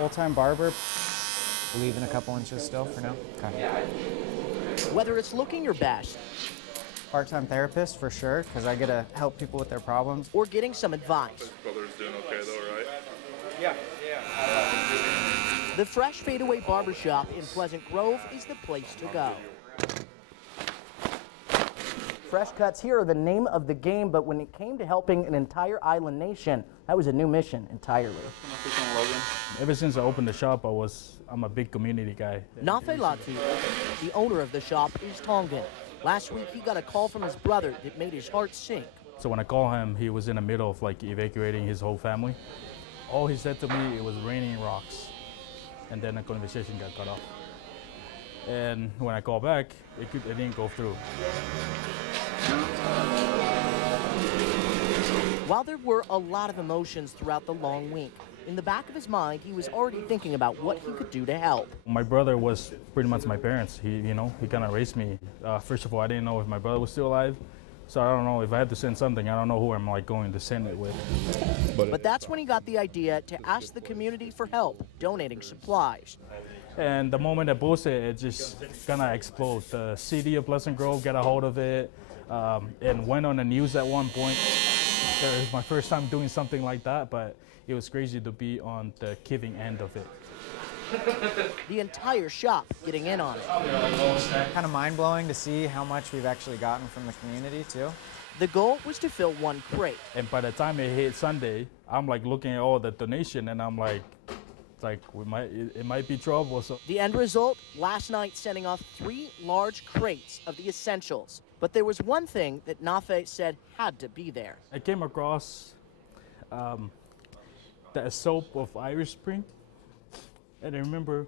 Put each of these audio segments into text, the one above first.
Full-time barber, leaving a couple inches still for now. Okay. Whether it's looking your best Part-time therapist for sure, because I get to help people with their problems. or getting some advice, His brother's doing okay though, right? the Fresh Fadeaway Barbershop in Pleasant Grove is the place to go. Fresh cuts here are the name of the game, but when it came to helping an entire island nation, that was a new mission entirely. Ever since I opened the shop, I'm a big community guy. Nafe Latu, the owner of the shop, is Tongan. Last week, he got a call from his brother that made his heart sink. So when I called him, he was in the middle of like evacuating his whole family. All he said to me, it was raining rocks. And then the conversation got cut off. And when I called back, it didn't go through. While there were a lot of emotions throughout the long week, in the back of his mind, he was already thinking about what he could do to help. My brother was pretty much my parents. He kind of raised me. First of all, I didn't know if my brother was still alive. So I don't know if I had to send something. I don't know who I'm like going to send it with. But that's when he got the idea to ask the community for help, donating supplies. And the moment I posted it, just kind of exploded. The city of Pleasant Grove got a hold of it and went on the news at one point. It was my first time doing something like that, but it was crazy to be on the giving end of it. The entire shop getting in on it. Kind of mind-blowing to see how much we've actually gotten from the community too. The goal was to fill one crate. And by the time it hit Sunday, I'm like looking at all the donation and I'm like it might be trouble. So The end result, last night sending off 3 large crates of the essentials. But there was one thing that Nafe said had to be there. I came across the soap of Irish Spring, and I remember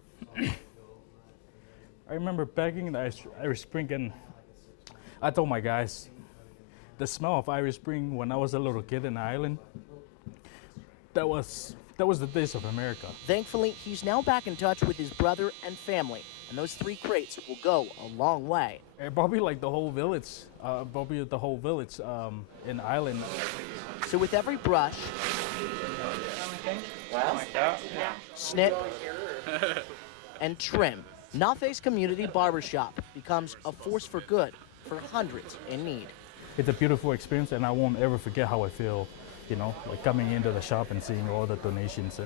packing the Irish Spring, and I told my guys, the smell of Irish Spring when I was a little kid in the island, that was the taste of America. Thankfully, he's now back in touch with his brother and family, and those 3 crates will go a long way. Probably like the whole village, in the island. So with every brush, snip, and trim, Nafe's Community Barbershop becomes a force for good for hundreds in need. It's a beautiful experience, and I won't ever forget how I feel, like coming into the shop and seeing all the donations.